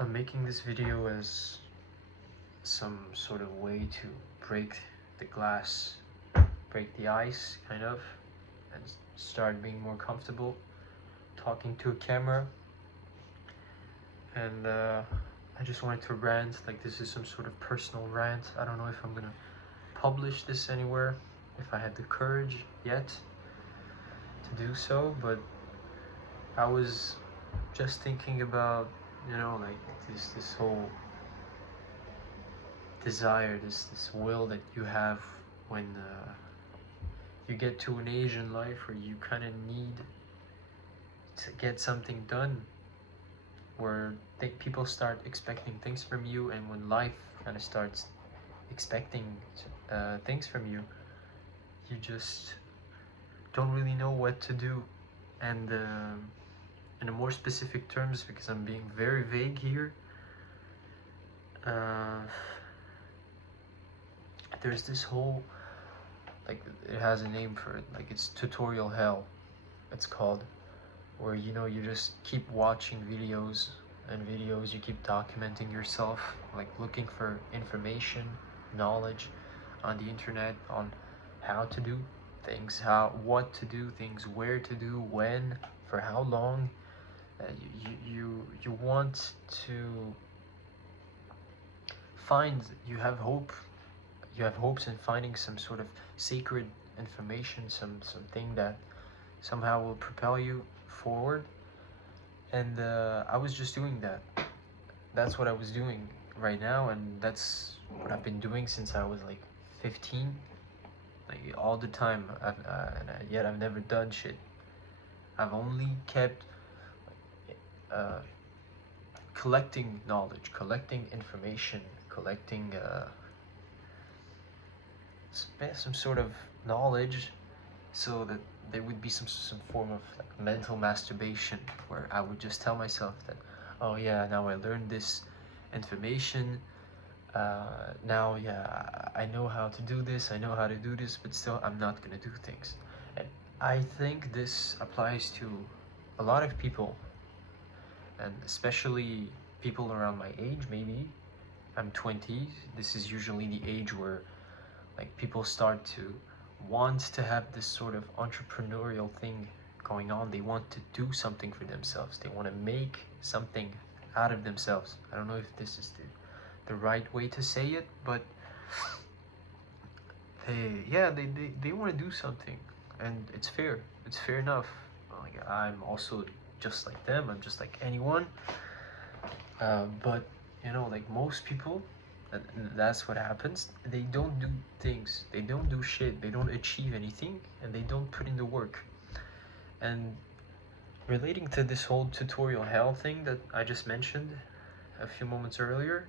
I'm making this video as some sort of way to break the glass, break the ice, kind of, and start being more comfortable talking to a camera. And I just wanted to rant, like this is some sort of personal rant. I don't know if I'm gonna publish this anywhere, if I had the courage yet to do so, but I was just thinking about, like this whole desire, this will that you have when you get to an age in life where you kind of need to get something done, where people start expecting things from you, and when life kind of starts expecting things from you, you just don't really know what to do. And in a more specific terms, because I'm being very vague here, there's this whole, like, it has a name for it, like it's tutorial hell, it's called, where you just keep watching videos and videos, you keep documenting yourself, like looking for information, knowledge on the internet on how to do things, what to do things, where to do, when, for how long. You want to find, you have hopes in finding some sort of sacred information, something that somehow will propel you forward. And I was just doing that. That's what I was doing right now, and that's what I've been doing since I was like 15, like all the time. Yet I've never done shit. I've only kept collecting knowledge, collecting information, collecting some sort of knowledge, so that there would be some form of like mental masturbation, where I would just tell myself that, oh yeah, now I learned this information, now yeah, I know how to do this, I know how to do this, but still I'm not gonna do things. And I think this applies to a lot of people, and especially people around my age. Maybe I'm 20. This is usually the age where like people start to want to have this sort of entrepreneurial thing going on. They want to do something for themselves. They want to make something out of themselves. I don't know if this is the right way to say it, but they want to do something, and it's fair. It's fair enough. Like, I'm also just like them. I'm just like anyone. But like most people, that's what happens. They don't do things. They don't do shit. They don't achieve anything, and they don't put in the work. And relating to this whole tutorial hell thing that I just mentioned a few moments earlier,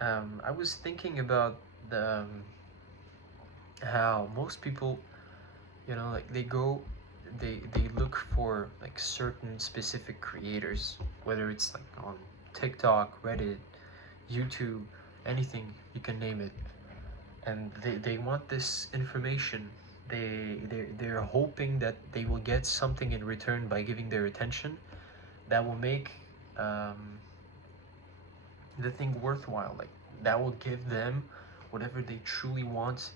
I was thinking about how most people, like they look for like certain specific creators, whether it's like on TikTok, Reddit, YouTube, anything, you can name it, and they want this information. They're hoping that they will get something in return by giving their attention, that will make the thing worthwhile, like that will give them whatever they truly want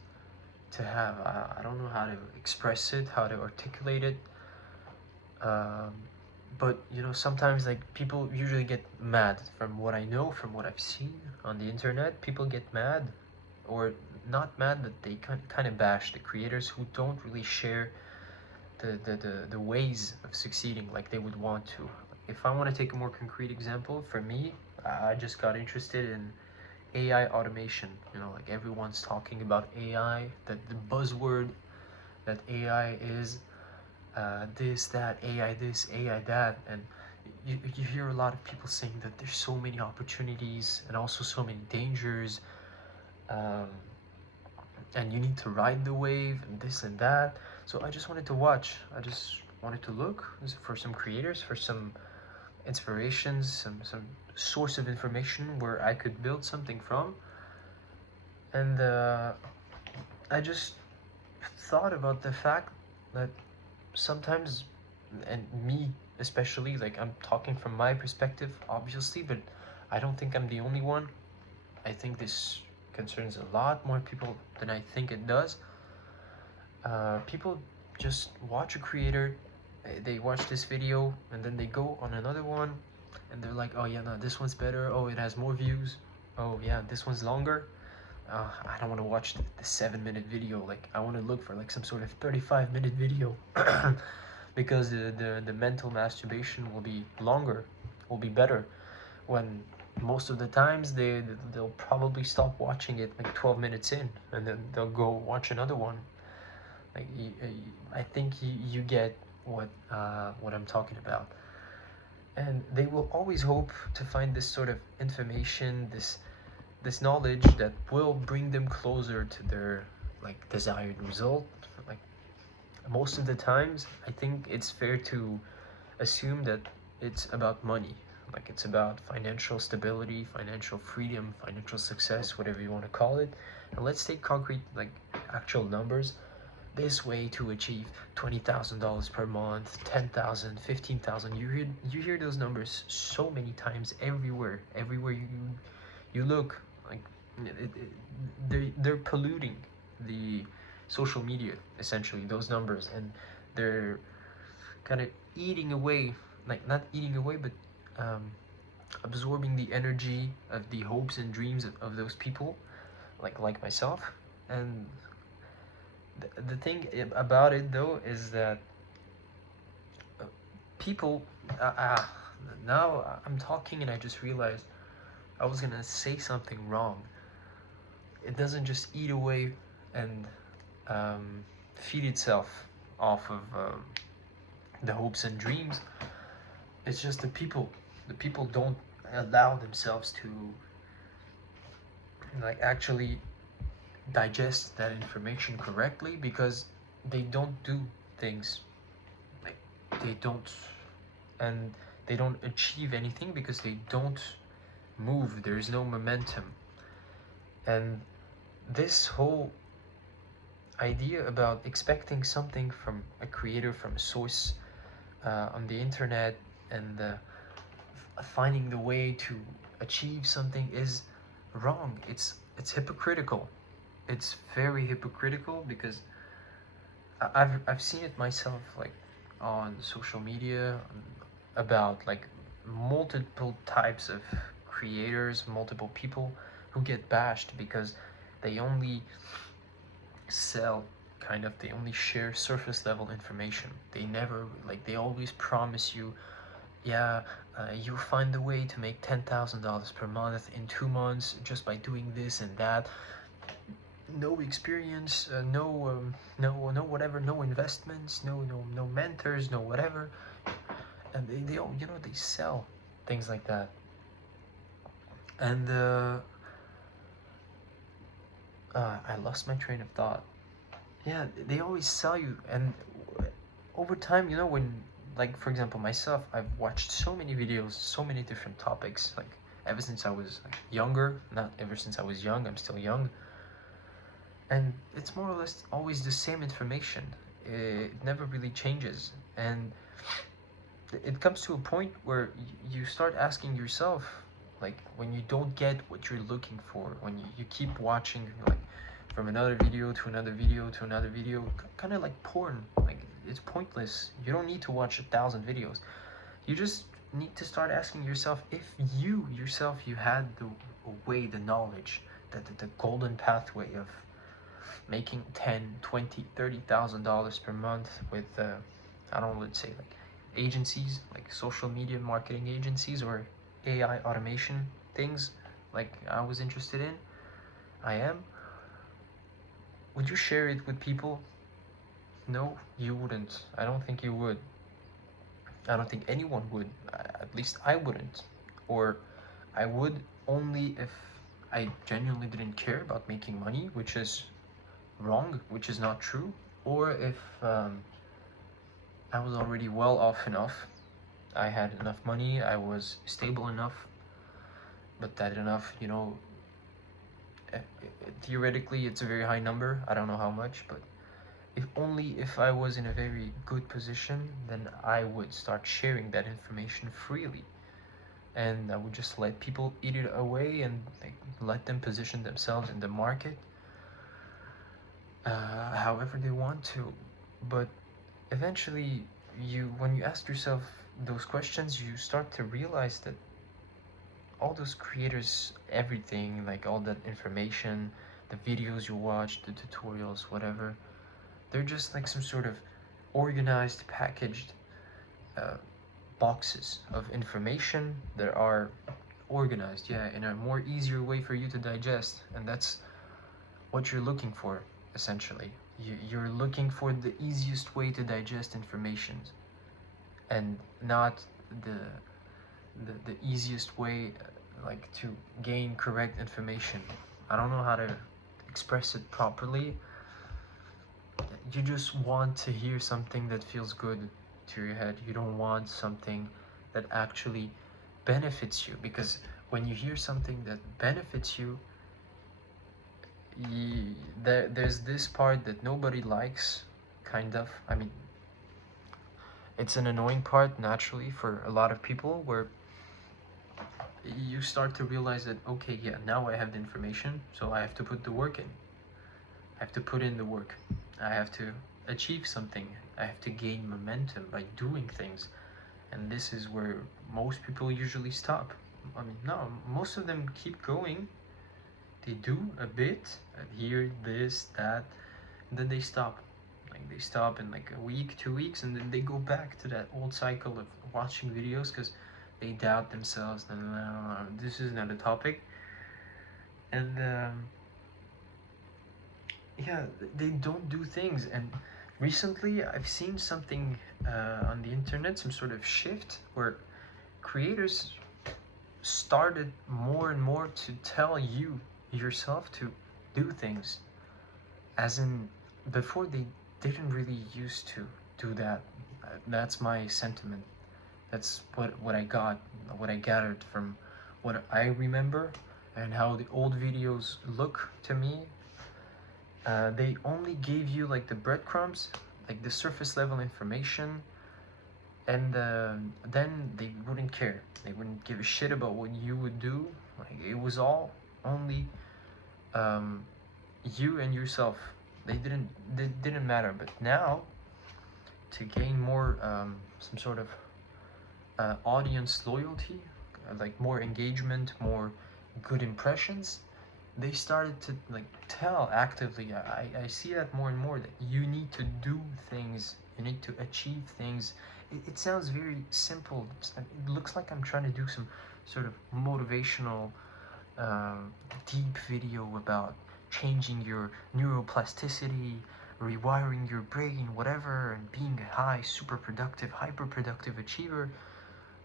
to have. I don't know how to express it, how to articulate it, but sometimes like people usually get mad. From what I know, from what I've seen on the internet, people get mad, or not mad, that they kind of bash the creators who don't really share the ways of succeeding like they would want to. If I want to take a more concrete example, for me, I just got interested in AI automation. Like everyone's talking about AI, that the buzzword that AI is this, that, AI this, AI that, and you hear a lot of people saying that there's so many opportunities and also so many dangers, and you need to ride the wave and this and that. So I just wanted to watch. I just wanted to look for some creators, for some inspirations, some source of information where I could build something from. And I just thought about the fact that sometimes, and me especially, like, I'm talking from my perspective, obviously, but I don't think I'm the only one. I think this concerns a lot more people than I think it does. People just watch a creator, they watch this video, and then they go on another one, and they're like, oh yeah, no, this one's better, oh, it has more views, oh yeah, this one's longer. I don't want to watch the 7-minute video. Like, I want to look for like some sort of 35-minute video because the mental masturbation will be longer, will be better, when most of the times they'll probably stop watching it like 12 minutes in, and then they'll go watch another one. Like, I think you get what I'm talking about. And they will always hope to find this sort of information, this knowledge that will bring them closer to their like desired result. Like, most of the times, I think it's fair to assume that it's about money. Like, it's about financial stability, financial freedom, financial success, whatever you want to call it. And let's take concrete, like, actual numbers. This way to achieve $20,000 per month, 10,000, 15,000. You hear those numbers so many times everywhere. Everywhere you look, like, they're polluting the social media, essentially, those numbers, and they're kind of eating away, like, not eating away, but absorbing the energy of the hopes and dreams of those people, like myself. And the thing about it, though, is that people, now I'm talking and I just realized I was gonna say something wrong. It doesn't just eat away and feed itself off of the hopes and dreams. It's just the people don't allow themselves to, like, actually digest that information correctly, because they don't do things, like, they don't, and they don't achieve anything because they don't move. There's no momentum. And this whole idea about expecting something from a creator, from a source on the internet, and finding the way to achieve something is wrong. It's hypocritical. It's very hypocritical, because I've seen it myself, like, on social media, about like multiple types of creators, multiple people who get bashed because they only sell they only share surface level information. They never, like, they always promise you, yeah, you'll find a way to make $10,000 per month in 2 months just by doing this and that. No experience, no whatever, no investments, no mentors, no whatever. And they all, they sell things like that. And I lost my train of thought. Yeah, they always sell you, and over time, when, like, for example, myself, I've watched so many videos, so many different topics, like, ever since I was, like, younger. Not ever since I was young, I'm still young. And it's more or less always the same information. It never really changes. And it comes to a point where you start asking yourself, like, when you don't get what you're looking for, when you keep watching, like, from another video to another video to another video, kind of like porn. Like, it's pointless. You don't need to watch 1,000 videos. You just need to start asking yourself, if you yourself, you had the way, the knowledge, the golden pathway of making $10, $20, $30,000 per month with I don't know, let's say, like, agencies, like social media marketing agencies, or AI automation things, like I was interested in, I am. Would you share it with people? No, you wouldn't. I don't think you would. I don't think anyone would. At least I wouldn't. Or I would only if I genuinely didn't care about making money, which is wrong, which is not true. Or if I was already well off enough, I had enough money, I was stable enough. But that enough, theoretically, it's a very high number. I don't know how much, but If I was in a very good position, then I would start sharing that information freely, and I would just let people eat it away and like let them position themselves in the market however they want to. But eventually, when you ask yourself those questions, you start to realize that all those creators, everything, like all that information, the videos you watch, the tutorials, whatever, they're just like some sort of organized, packaged uh, boxes of information that are organized, yeah, in a more easier way for you to digest. And that's what you're looking for, essentially. You're looking for the easiest way to digest information, and not the the easiest way like to gain correct information. I don't know how to express it properly. You just want to hear something that feels good to your head. You don't want something that actually benefits you, because when you hear something that benefits you, there's this part that nobody likes, kind of. I mean, it's an annoying part naturally for a lot of people, where you start to realize that, okay, yeah, now I have the information, so I have to put the work in. I have to put in the work. I have to achieve something. I have to gain momentum by doing things. And this is where most people usually stop. I mean, no, most of them keep going. They do a bit, here, this, that, and then they stop. Like they stop in like a week, 2 weeks, and then they go back to that old cycle of watching videos because they doubt themselves. No, no, no, no, this is not a topic. And yeah, they don't do things. And recently I've seen something on the internet, some sort of shift where creators started more and more to tell you yourself to do things, as in before they didn't really used to do that. That's my sentiment. That's what I got, what I gathered from what I remember and how the old videos look to me. They only gave you like the breadcrumbs, like the surface level information, and then they wouldn't care. They wouldn't give a shit about what you would do. Like it was all only um, you and yourself. They didn't matter. But now, to gain more some sort of audience loyalty, like more engagement, more good impressions, they started to like tell actively. I see that more and more, that you need to do things, you need to achieve things. It sounds very simple. It looks like I'm trying to do some sort of motivational deep video about changing your neuroplasticity, rewiring your brain, whatever, and being a high super productive, hyper productive achiever.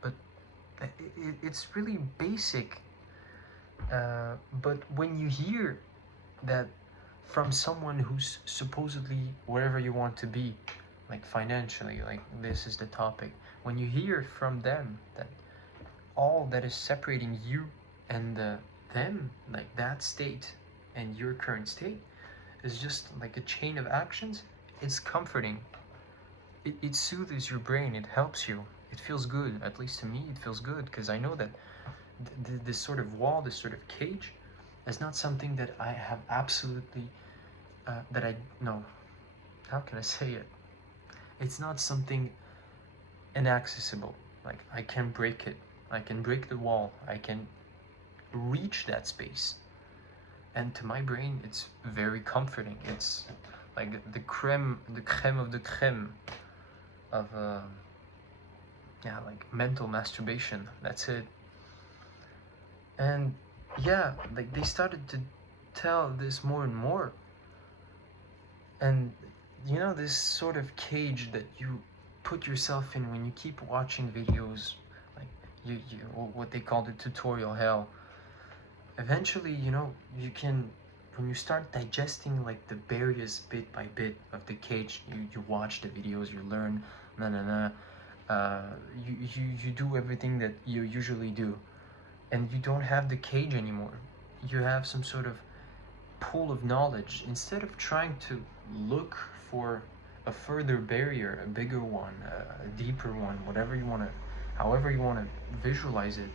But it's really basic. But when you hear that from someone who's supposedly wherever you want to be, like financially, like this is the topic, when you hear from them that all that is separating you and them, like that state and your current state, is just like a chain of actions, it's comforting. It soothes your brain, it helps you, it feels good. At least to me it feels good, because I know that this sort of wall, this sort of cage, is not something that I have absolutely that I no, how can I say it, it's not something inaccessible. Like I can break it, I can break the wall, I can reach that space. And to my brain it's very comforting. It's like the creme of the creme of yeah, like mental masturbation. That's it. And yeah, like they started to tell this more and more. And you know, this sort of cage that you put yourself in when you keep watching videos, like you what they call the tutorial hell. Eventually, you know, you can, when you start digesting like the barriers bit by bit of the cage, you watch the videos, you learn, you do everything that you usually do, and you don't have the cage anymore. You have some sort of pool of knowledge. Instead of trying to look for a further barrier, a bigger one, a deeper one, whatever you want to, however you want to visualize it.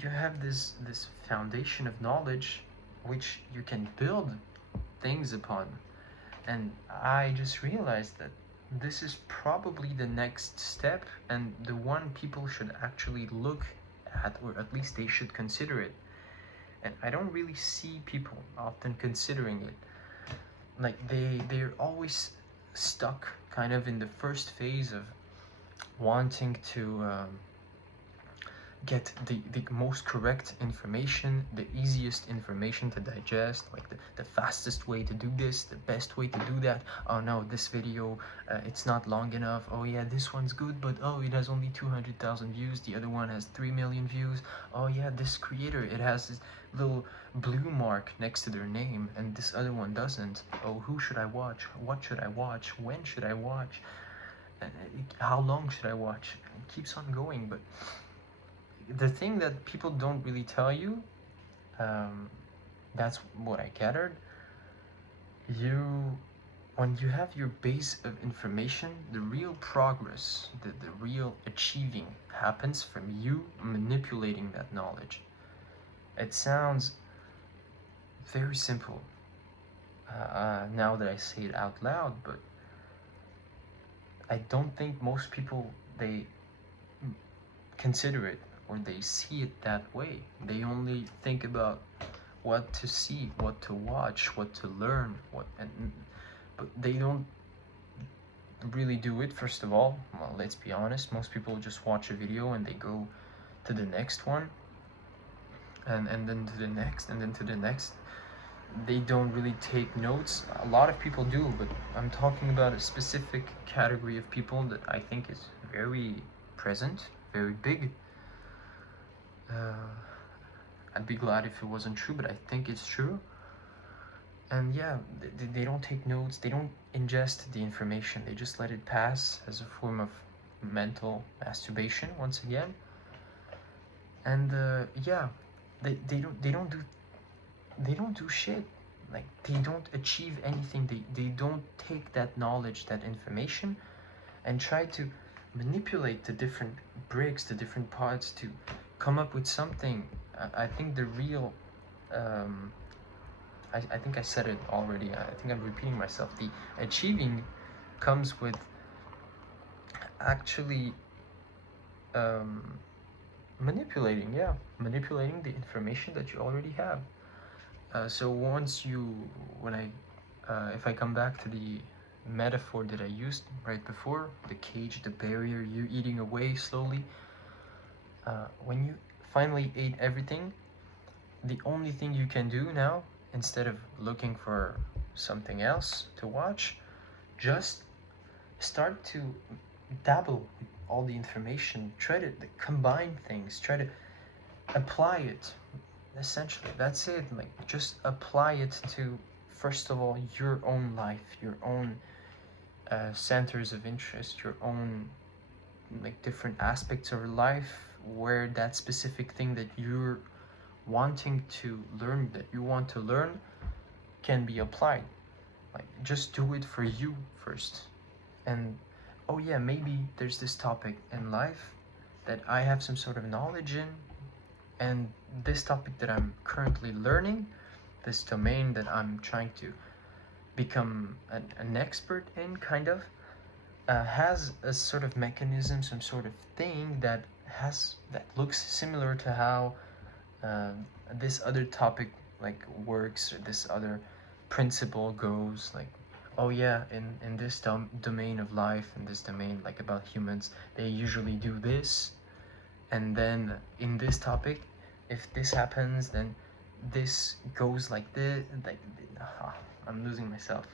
You have this foundation of knowledge which you can build things upon. And I just realized that this is probably the next step, and the one people should actually look at, or at least they should consider it. And I don't really see people often considering it. Like they're always stuck kind of in the first phase of wanting to get the most correct information, the easiest information to digest, like the fastest way to do this, the best way to do that. Oh no, this video, it's not long enough. Oh yeah, this one's good, but oh, it has only 200,000 views. The other one has 3 million views. Oh yeah, this creator, it has this little blue mark next to their name, and this other one doesn't. Oh, who should I watch? What should I watch? When should I watch? How long should I watch? It keeps on going, but the thing that people don't really tell you, that's what I gathered, when you have your base of information, the real progress, the real achieving happens from you manipulating that knowledge. It sounds very simple now that I say it out loud, but I don't think most people, they consider it, or they see it that way. They only think about what to see, what to watch, what to learn, but they don't really do it. First of all, well, let's be honest, most people just watch a video and they go to the next one, and then to the next, and then to the next. They don't really take notes. A lot of people do, but I'm talking about a specific category of people that I think is very present, very big. I'd be glad if it wasn't true, but I think it's true. And yeah, they don't take notes, they don't ingest the information, they just let it pass as a form of mental masturbation once again. And yeah, they don't do shit. Like, they don't achieve anything. They don't take that knowledge, that information, and try to manipulate the different bricks, the different parts to come up with something. I think the real I think I said it already, I think I'm repeating myself. The achieving comes with actually manipulating the information that you already have. So once if I come back to the metaphor that I used right before, the cage, the barrier, you eating away slowly, when you finally ate everything, the only thing you can do now, instead of looking for something else to watch, just start to dabble with all the information, try to combine things, try to apply it. Essentially, that's it. Like, just apply it to, first of all, your own life, your own centers of interest, your own like different aspects of life where that specific thing that you're wanting to learn, that you want to learn, can be applied. Like, just do it for you first. And oh yeah, maybe there's this topic in life that I have some sort of knowledge in, and this topic that I'm currently learning, this domain that I'm trying to become an expert in, kind of, has a sort of mechanism, some sort of thing that looks similar to how this other topic like works, or this other principle goes. Like, oh yeah, in this domain of life, in this domain like about humans, they usually do this, and then in this topic, if this happens, then this goes like this. Like, I'm losing myself.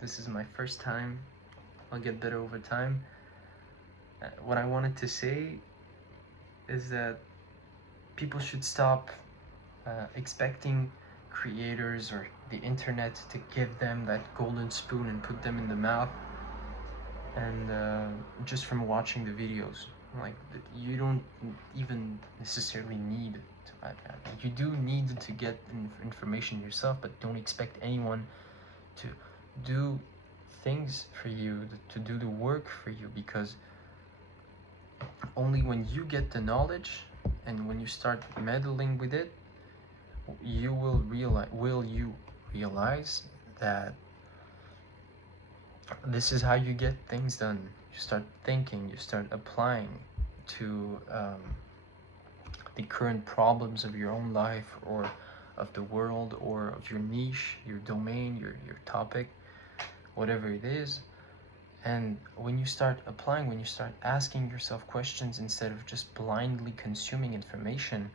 This is my first time. I'll get better over time. What I wanted to say is that people should stop expecting creators or the internet to give them that golden spoon and put them in the mouth, and just from watching the videos. Like, you don't even necessarily need to, you do need to get information yourself, but don't expect anyone to do things for you, to do the work for you, because only when you get the knowledge and when you start meddling with it, you will realize that this is how you get things done. You start thinking, you start applying to the current problems of your own life, or of the world, or of your niche, your domain, your topic, whatever it is. And when you start applying, when you start asking yourself questions instead of just blindly consuming information,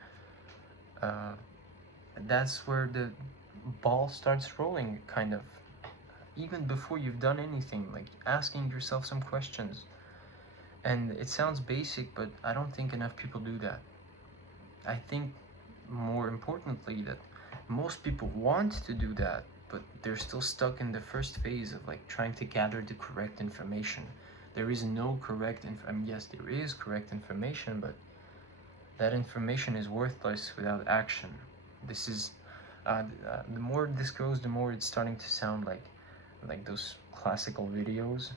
that's where the ball starts rolling, kind of. Even before you've done anything, like asking yourself some questions. And it sounds basic, but I don't think enough people do that. I think, more importantly, that most people want to do that, but they're still stuck in the first phase of like trying to gather the correct information. There is no correct yes, there is correct information, but that information is worthless without action. This is the more this goes, the more it's starting to sound like those classical videos,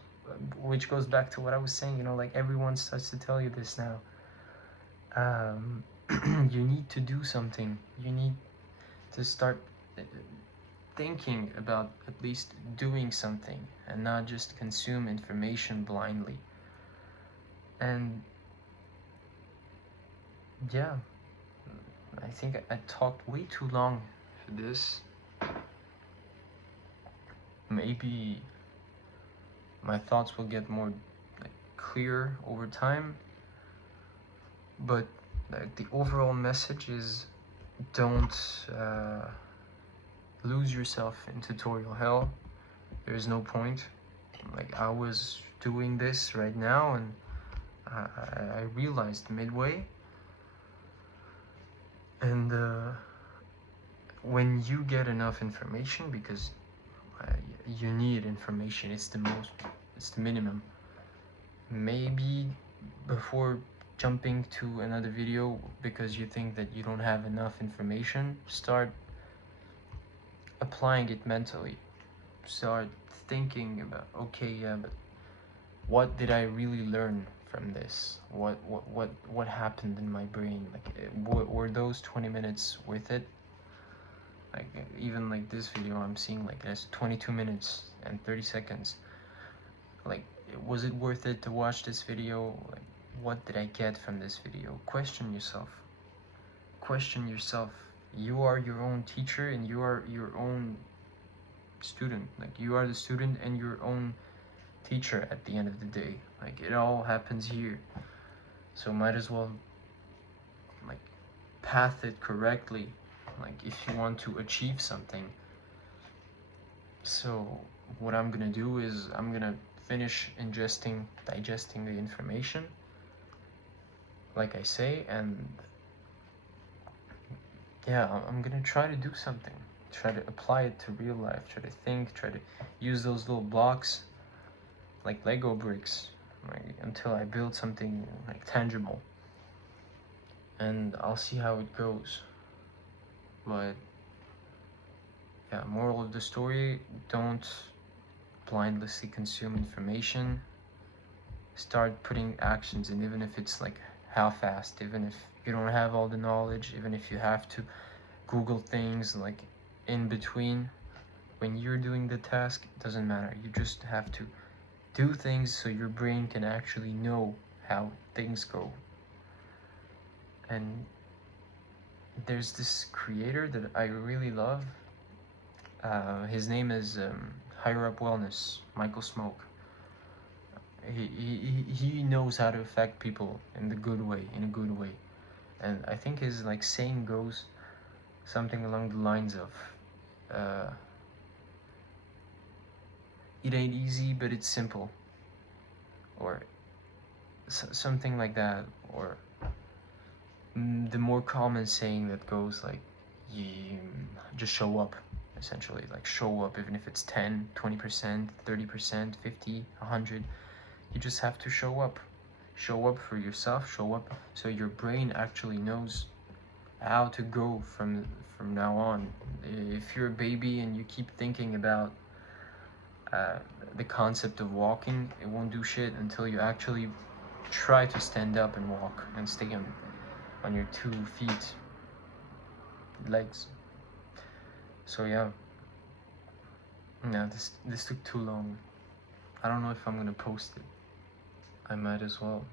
which goes back to what I was saying, you know, like everyone starts to tell you this now. You need to do something. You need to start thinking about at least doing something and not just consume information blindly. And yeah, I think I talked way too long for this. Maybe my thoughts will get more clear over time, but the overall message is, don't lose yourself in tutorial hell. There is no point. Like, I was doing this right now, and I realized midway. And when you get enough information, because you need information, it's the minimum. Maybe before jumping to another video because you think that you don't have enough information, start applying it mentally. Start thinking about, okay, yeah, but what did I really learn from this? What happened in my brain? Like, were those 20 minutes worth it? Like, even like this video I'm seeing, like, it has 22 minutes and 30 seconds. Like, was it worth it to watch this video? Like, what did I get from this video? Question yourself. Question yourself. You are your own teacher and you are your own student. Like, you are the student and your own teacher at the end of the day. Like, it all happens here. So might as well, like, path it correctly. Like, if you want to achieve something. So what I'm gonna do is I'm gonna finish digesting the information, like I say, and yeah, I'm gonna try to do something. Try to apply it to real life. Try to think. Try to use those little blocks, like Lego bricks, like, until I build something like tangible. And I'll see how it goes. But yeah, moral of the story: don't blindlessly consume information. Start putting actions in, even if it's like half-assed, even if you don't have all the knowledge, even if you have to Google things like in between. When you're doing the task, it doesn't matter. You just have to do things so your brain can actually know how things go. And there's this creator that I really love. His name is Higher Up Wellness, Michael Smoke. He knows how to affect people in a good way. And I think his like saying goes something along the lines of, it ain't easy, but it's simple, or something like that. Or the more common saying that goes like, you just show up, essentially. Like, show up, even if it's 10, 20%, 30%, 50, 100. You just have to show up. Show up for yourself. Show up so your brain actually knows how to go from now on. If you're a baby and you keep thinking about uh, the concept of walking, it won't do shit until you actually try to stand up and walk and stay on your 2 feet, legs. So yeah, this took too long. I don't know if I'm gonna post it. I might as well.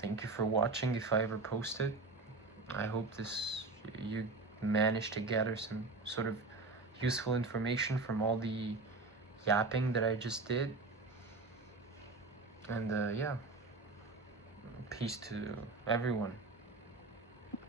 Thank you for watching. If I ever post it, I hope you managed to gather some sort of useful information from all the yapping that I just did. And yeah, peace to everyone.